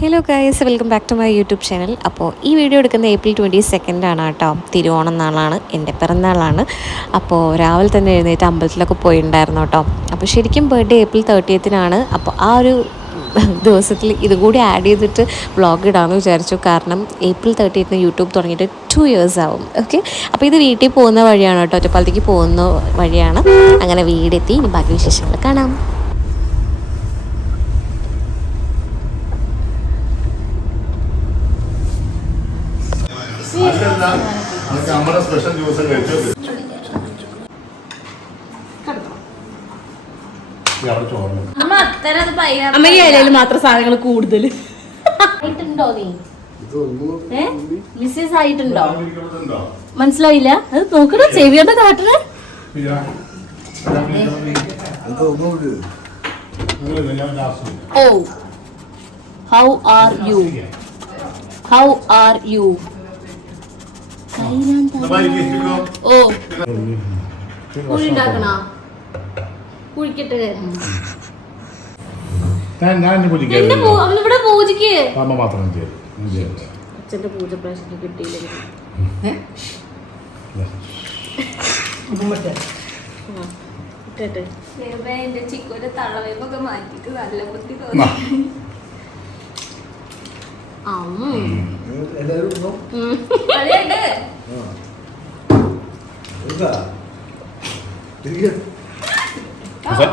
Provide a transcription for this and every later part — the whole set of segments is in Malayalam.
Hello guys, welcome back to my YouTube channel. അപ്പോൾ ഈ വീഡിയോ എടുക്കുന്ന April 22 കേട്ടോ. തിരുവോണം നാളാണ്, എൻ്റെ പിറന്നാളാണ്. അപ്പോൾ രാവിലെ തന്നെ എഴുന്നേറ്റ് അമ്പലത്തിലൊക്കെ പോയിട്ടുണ്ടായിരുന്നു കേട്ടോ. അപ്പോൾ ശരിക്കും ബർത്ത്ഡേ April 30 അപ്പോൾ ആ ഒരു ദിവസത്തിൽ ഇതും കൂടി ആഡ് ചെയ്തിട്ട് വ്ളോഗ് ഇടാമെന്ന് വിചാരിച്ചു. കാരണം April 30 യൂട്യൂബ് തുടങ്ങിയിട്ട് 2 years ആവും. ഓക്കെ, അപ്പോൾ ഇത് വീട്ടിൽ പോകുന്ന വഴിയാണ് കേട്ടോ, ഒറ്റപ്പാലത്തേക്ക് പോകുന്ന വഴിയാണ്. അങ്ങനെ വീടെത്തി, ഇനി ബാക്കി വിശേഷങ്ങൾ കാണാം. സ്പെഷ്യൽ ജ്യൂസ് കഴിച്ചു. അമ്മയിൽ മാത്രം സാധനങ്ങൾ കൂടുതൽ മിസ്സസ് ആയിട്ടുണ്ടോ മനസ്സിലായില്ല. അത് നോക്കണ ചെവിയുടെ കാട്ടണ. ഓ how are you, how are you. ഓ കുഴി ഉണ്ടാക്കണ കുഴിക്കട്ടെ. അവനിവിടെ പൂജക്ക് അച്ഛന്റെ പൂജ പ്രാവശ്യം കിട്ടിയില്ലെങ്കിൽ എന്റെ ചിക്കോന്റെ തളവയൊക്കെ മാറ്റിട്ട് നല്ല ബുദ്ധി തോന്നി.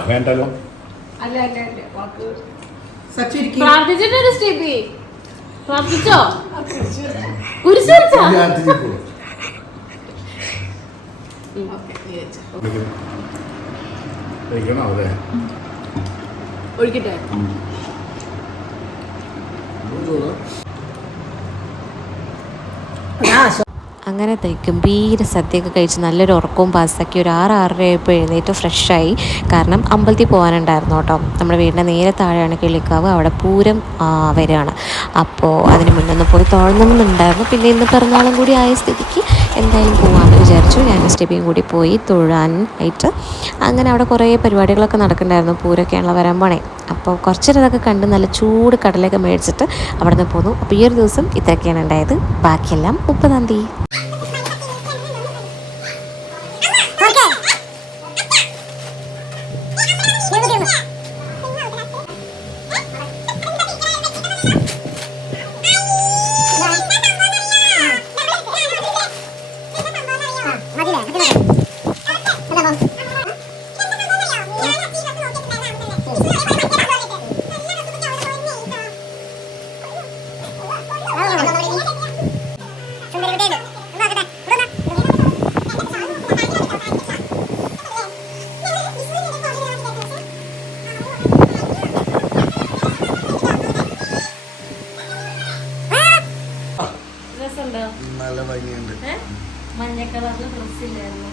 വേണ്ടല്ലോ. പ്രാർത്ഥിച്ചിട്ടൊരു സ്റ്റെപ്പി പ്രാർത്ഥിച്ചോ? കുരിശോ? ഒഴിക്കട്ടെ. അങ്ങനെ ഗംഭീര സദ്യയൊക്കെ കഴിച്ച് നല്ലൊരു ഉറക്കവും പാസ്സാക്കി ഒരു 6-6:30 ആയപ്പോൾ എഴുന്നേറ്റ് ഫ്രഷായി. കാരണം അമ്പലത്തിൽ പോകാനുണ്ടായിരുന്നു കേട്ടോ. നമ്മുടെ വീടിൻ്റെ നേരെ താഴെയാണ് കിള്ളിക്കാവ്, അവിടെ പൂരം വരികയാണ്. അപ്പോൾ അതിന് മുന്നൊന്ന് പോയി തൊഴണമെന്നുണ്ടായിരുന്നു. പിന്നെ ഇന്ന് പിറന്നാളും കൂടി ആയ സ്ഥിതിക്ക് എന്തായാലും പോകാമെന്ന് വിചാരിച്ചു. ഞാൻ സ്റ്റെപ്പിയും കൂടി പോയി തൊഴാനായിട്ട്. അങ്ങനെ അവിടെ കുറേ പരിപാടികളൊക്കെ നടക്കുന്നുണ്ടായിരുന്നു. പൂരമൊക്കെയാണല്ലോ വരാൻ പോണേ. അപ്പോൾ കുറച്ചൊരിതൊക്കെ കണ്ട് നല്ല ചൂട് കടലൊക്കെ മേടിച്ചിട്ട് അവിടെ നിന്ന് പോന്നു. അപ്പോൾ ഈ ഒരു ദിവസം ഇത്രയൊക്കെയാണ് ഉണ്ടായത്. ബാക്കിയെല്ലാം 30-ാം തീയതി. നല്ല ഭംഗിയുണ്ട്. മഞ്ഞ കളറിൽ ഡ്രസ് ഇല്ലായിരുന്നു.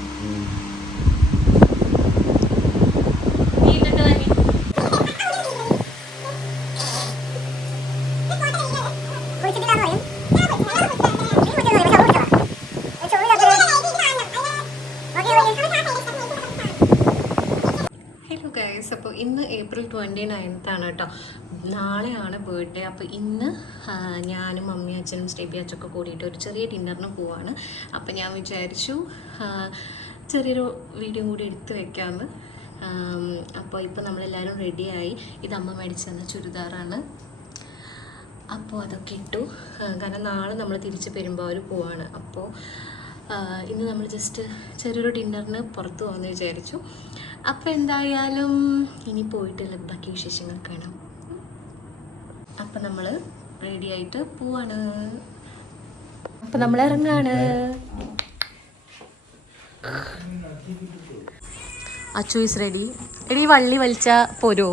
ഹലോ ഗൈസ്, അപ്പോൾ ഇന്ന് April 29 കേട്ടോ. നാളെയാണ് ബർത്ത്ഡേ. അപ്പോൾ ഇന്ന് ഞാനും മമ്മി അച്ഛനും സ്റ്റെബി അച്ഛനൊക്കെ കൂടിയിട്ട് ഒരു ചെറിയ ഡിന്നറിന് പോവാണ്. അപ്പോൾ ഞാൻ വിചാരിച്ചു ചെറിയൊരു വീഡിയോ കൂടി എടുത്ത് വെക്കാമെന്ന്. അപ്പോൾ ഇപ്പോൾ നമ്മളെല്ലാവരും റെഡിയായി. ഇത് അമ്മ മേടിച്ച് തന്ന ചുരിദാറാണ്. അപ്പോൾ അതൊക്കെ ഇട്ടു. കാരണം നാളെ നമ്മൾ തിരിച്ച് പെരുമ്പാവൂർ പോവാണ്. അപ്പോൾ ഇന്ന് നമ്മൾ ജസ്റ്റ് ചെറിയൊരു ഡിന്നറിന് പുറത്ത് പോകാമെന്ന് വിചാരിച്ചു. അപ്പോൾ എന്തായാലും ഇനി പോയിട്ടുള്ള ബാക്കി വിശേഷങ്ങൾ കാണാം. അപ്പം നമ്മൾ റെഡി ആയിട്ട് പോവാണ്. അപ്പം നമ്മൾ ഇറങ്ങാണ്. Achu is ready. എടി വള്ളി വലിച്ച പോരോ?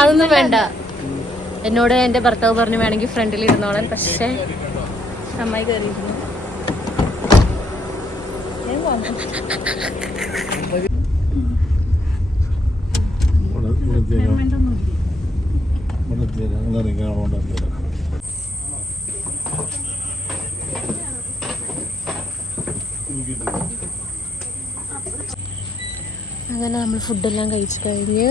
അതൊന്നും വേണ്ട. എന്നോട് എൻ്റെ ഭർത്താവ് പറഞ്ഞു വേണമെങ്കിൽ ഫ്രണ്ടിൽ ഇരുന്നോളാൻ. പക്ഷേ അമ്മായി കയറിയിരുന്നു. അങ്ങനെ നമ്മൾ ഫുഡെല്ലാം കഴിച്ച് കഴിഞ്ഞ്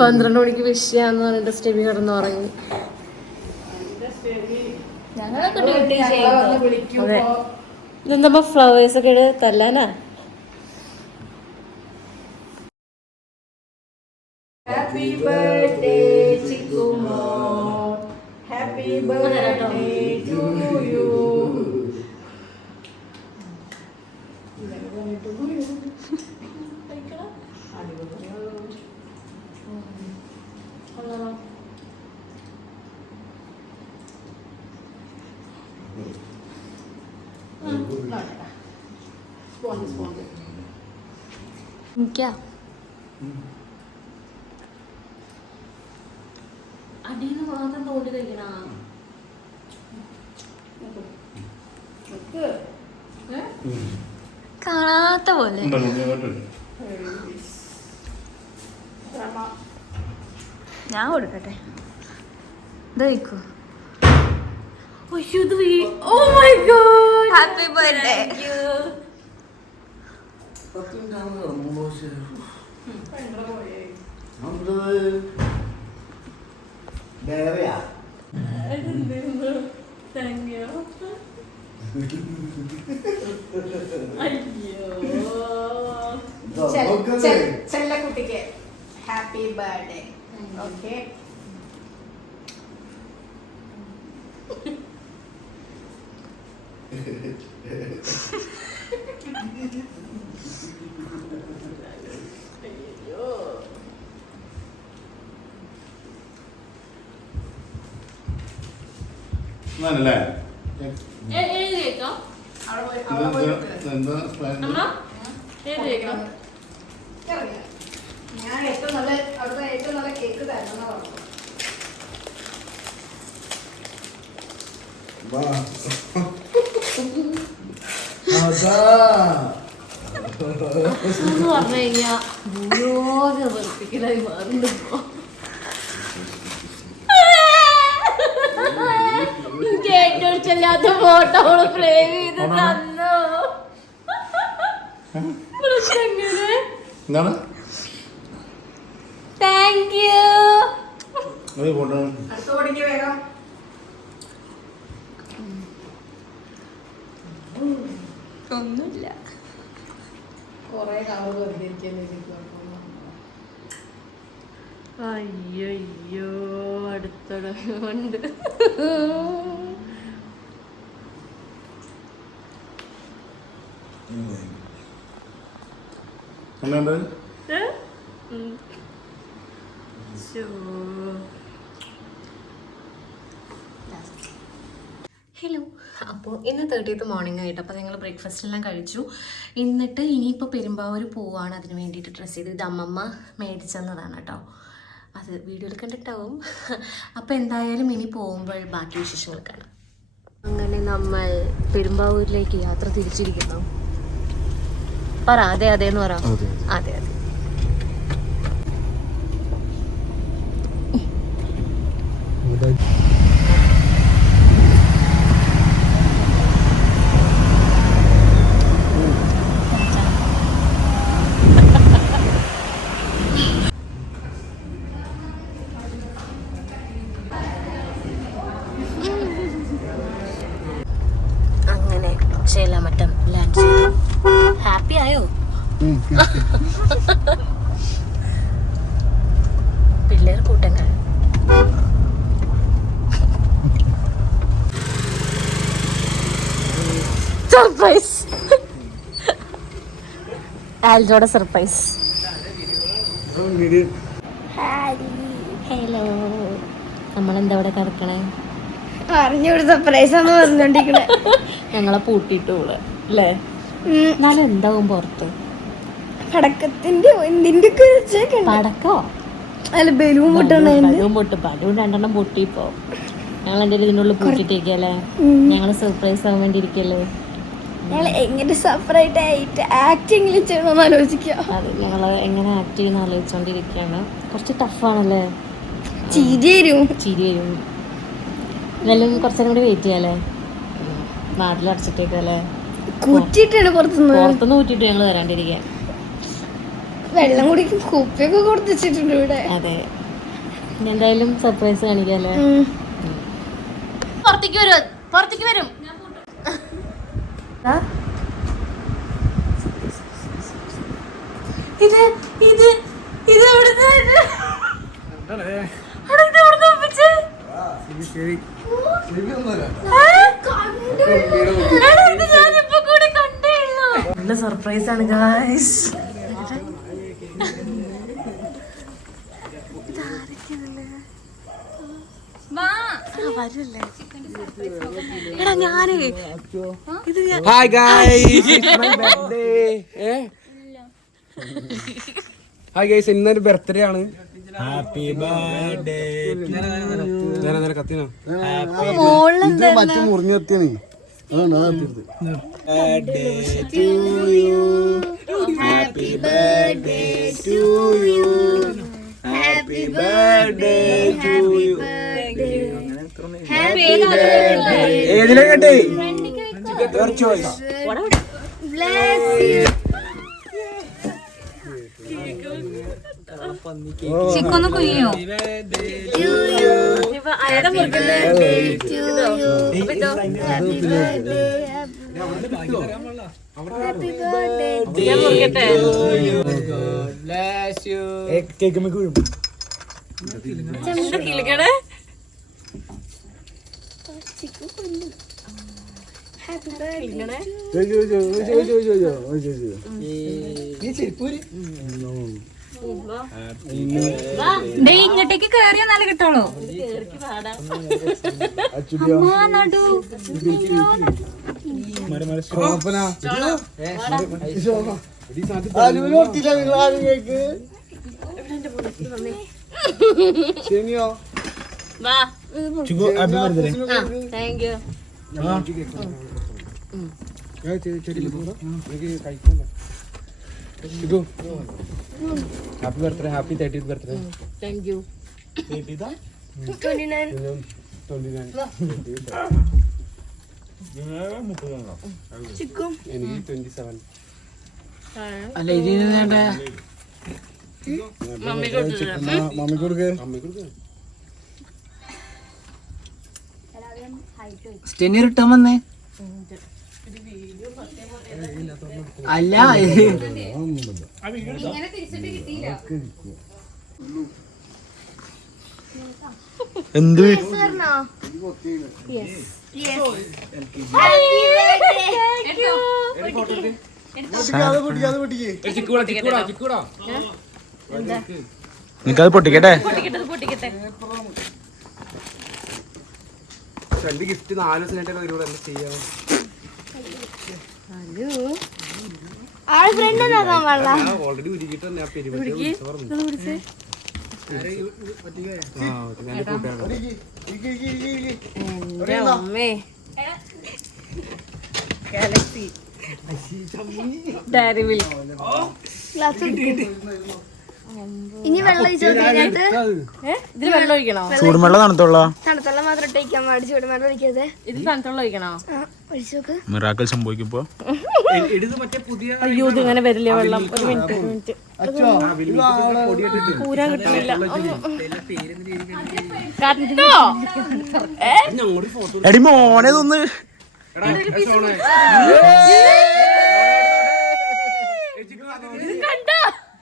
പന്ത്രണ്ട് മണിക്ക് വിഷയാന്ന് പറഞ്ഞിട്ട് സ്റ്റെബി കിടന്ന് ഉറങ്ങി. ഇതെന്താ ഫ്ലവേഴ്സ് ഒക്കെ ഇട് തല്ലാനാ? Happy birthday, Chikumo. Happy birthday to you. എനിക്കാ അടിയിൽ മാത്രം തോണ്ടി കഴിക്കണ കാണാത്ത പോലെ. ഞാൻ കൊടുക്കട്ടെ. ഇതായിക്കോ. Oh my god. Happy birthday. Thank you. Thank you. ചെല്ലക്കുട്ടിക്ക് ഹാപ്പി ബർത്ത്ഡേ. ഓക്കെ, അല്ലേ ഞാൻ ഏറ്റവും നല്ല അവിടുത്തെ ഏറ്റവും നല്ല കേക്ക് തരണം പറഞ്ഞു. പറഞ്ഞു കഴിഞ്ഞാ ഭൂലോക വെറുപ്പിക്കലായി മാറുന്നുണ്ടോ? ഏറ്റവും ഫോട്ടോ ഫ്രെയിം ചെയ്ത് തന്നു. എന്താണ് താങ്ക് യു. അടുത്ത ഓടിക്ക് വേഗം. ഒന്നുമില്ല, കൊറേ കളർ വെറുതെ. അയ്യോ അടുത്തുണ്ട്. എന്നാണ്ട് ഹലോ, അപ്പോൾ ഇന്ന് 30th മോർണിംഗ് ആയിട്ട് അപ്പോൾ ഞങ്ങൾ ബ്രേക്ക്ഫാസ്റ്റ് എല്ലാം കഴിച്ചു. എന്നിട്ട് ഇനിയിപ്പോൾ പെരുമ്പാവൂർ പോവാണ്. അതിന് വേണ്ടിയിട്ട് ഡ്രസ്സ് ചെയ്ത് ഇത് അമ്മമ്മ മേടിച്ചെന്നതാണ് കേട്ടോ. അത് വീഡിയോയിൽ കണ്ടിട്ടാവും. അപ്പോൾ എന്തായാലും ഇനി പോകുമ്പോൾ ബാക്കി വിശേഷങ്ങൾ കാണാം. അങ്ങനെ നമ്മൾ പെരുമ്പാവൂരിലേക്ക് യാത്ര തിരിച്ചിരിക്കുന്നു. പറ അതെ അതെ എന്ന് പറ. അതെ അതെ. അങ്ങനെ ചേലാമറ്റം ലാൻഡ് ചെയ്തു. ഹാപ്പി ആയോ? പിള്ളേർ കൂട്ടങ്ങൾ. Surprise, ആൽജോടെ surprise. ഹലോ, നമ്മളെന്താ ഇവിടെ കിടക്കണേ? അറിഞ്ഞൂടെ സർപ്രൈസ് ആണെന്ന് പറഞ്ഞോണ്ടിരിക്കണേ. ഞങ്ങളെ പൂട്ടിയിട്ട് പോള് അല്ലേ? എന്നാലും എന്താവും പുറത്ത്? പടക്കത്തിന്റെ എന്തിന്റെ പടക്കോ? അല്ല ബലൂൺ പൊട്ടുണ്ടായിരുന്നു. ബലൂൺ പൊട്ടും. ബലൂൺ 2 പൊട്ടി. ഇപ്പോ ഞങ്ങൾ എന്തായാലും ഇതിനുള്ളിൽ പൂട്ടിട്ടേക്കല്ലേ. ഞങ്ങൾ സർപ്രൈസ് ആവാൻ വേണ്ടി ഇരിക്കല്ലേ. ഞങ്ങൾ എങ്ങനെ സെപ്പറേറ്റ് ആയിട്ട് ആക്ടിങ്ങിൽ ചെയ്യണമെന്ന് ആലോചിക്കുക. അത് ഞങ്ങൾ എങ്ങനെ ആക്ട് ചെയ്യുന്ന ആലോചിച്ചോണ്ടിരിക്കുകയാണ്. കുറച്ച് ടഫാണല്ലേ. ചിരി വരും. എന്നാലും കുറച്ചേരം കൂടി വെയിറ്റ് ചെയ്യാല്ലേ. നാട്ടിലടച്ചിട്ടേക്കല്ലേ. കുറ്റിട്ടാണ് പുറത്തുനിന്ന് ഊറ്റിട്ട് ഞങ്ങൾ വരാണ്ടിരിക്കാൻ. വെള്ളം കുടിക്കും കുപ്പിയൊക്കെ കൊടുത്തിട്ടുണ്ട് ഇവിടെ. അതെ, എന്തായാലും സർപ്രൈസ് കാണിക്കാല്ലേ. പുറത്തേക്ക് വരും. നല്ല സർപ്രൈസ് ആണ് guys. Hi guys, it's my birthday. Hi guys, ഇന്നൊരു ബർത്ത്ഡേ ആണ്. Happy birthday. നേരെ കത്തിനോ. ഇത് മറ്റു മുറിഞ്ഞു എത്തിയാണ്. Happy birthday to you. Happy birthday to you. ഏതിലെ കണ്ടേ? Your choice. Bless you. ചിക്കൊന്ന് കുയ്യോ. Bless you. Cake വീഴും. ഇങ്ങോട്ടേക്ക് കേറിയാ നല്ല കിട്ടുള്ളൂ. Happy birthday. Happy 30th birthday. Thank you. 29. എനിക്ക് 27. മമ്മി കൊടുക്ക്. സ്റ്റെനി റിട്ടേൺ വന്നേ. അല്ല എന്ത് നിനക്കത് പൊട്ടിക്കട്ടെ. എന്റെ ഗിഫ്റ്റ് 4 ദിവസം കഴിഞ്ഞിട്ട് എന്താ ചെയ്യാം? ഓൾറെഡി ഉരുകിട്ട് ഞാൻ ഇനി വെള്ളം ഒഴിച്ചതിനകത്ത് ഇതിൽ വെള്ളം ഒഴിക്കണോ? ചൂടുവെള്ളം തണുത്തോളാം. തണുത്തുള്ള മാത്രം ഇട്ടേക്കാൻ പാടി ചൂടുവെള്ളം ഒഴിക്കരുത്. ഇതിൽ തണുത്തുള്ള ഒഴിക്കണോ? ഒഴിച്ചു നോക്ക്. മിറാക്കിൾ സംഭവിക്കുമ്പോ അയ്യോ, ഇത് ഇങ്ങനെ വരില്ല വെള്ളം. ഒരു മിനിറ്റ് കൂരാൻ കിട്ടുന്നില്ല. കട്ടോ എടി മോനെ ഇതൊന്ന്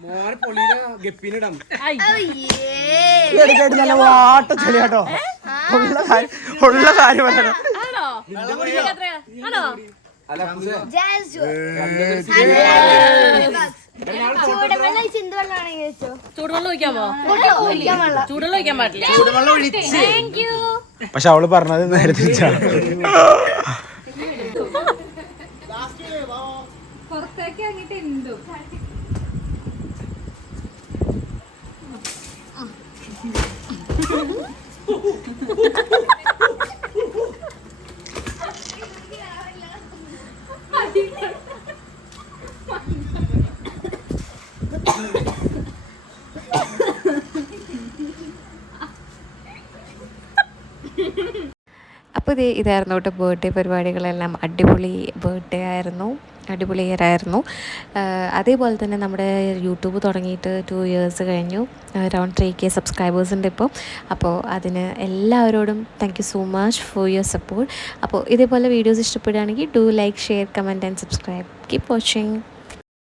മോനെ പൊളിയില ഗപ്പിനിടാം. നല്ല വാട്ട ചെളിയാട്ടോ. ഉള്ള കാര്യം പറയണം. അല്ല ചൂടുവെള്ളം ഒഴിക്കാമോ? ചൂടുവെള്ളം ഒഴിക്കാൻ പാടില്ല. പക്ഷെ അവള് പറഞ്ഞത് നേരത്തെ പുറത്തേക്ക് അങ്ങോട്ട് എന്തോ അപ്പോൾ ഇതായിരുന്നു കേട്ടോ ബർത്ത്ഡേ പരിപാടികളെല്ലാം. അടിപൊളി ബർത്ത്ഡേ ആയിരുന്നു, അടിപൊളി ഇയർ ആയിരുന്നു. അതേപോലെ തന്നെ നമ്മുടെ യൂട്യൂബ് തുടങ്ങിയിട്ട് 2 ഇയേഴ്സ് കഴിഞ്ഞു. അറൗണ്ട് 3K സബ്സ്ക്രൈബേഴ്സ് ഉണ്ട് ഇപ്പോൾ. അപ്പോൾ അതിന് എല്ലാവരോടും thank you so much for your support. അപ്പോൾ ഇതേപോലെ വീഡിയോസ് ഇഷ്ടപ്പെടുകയാണെങ്കിൽ do like, share, comment and subscribe. Keep watching.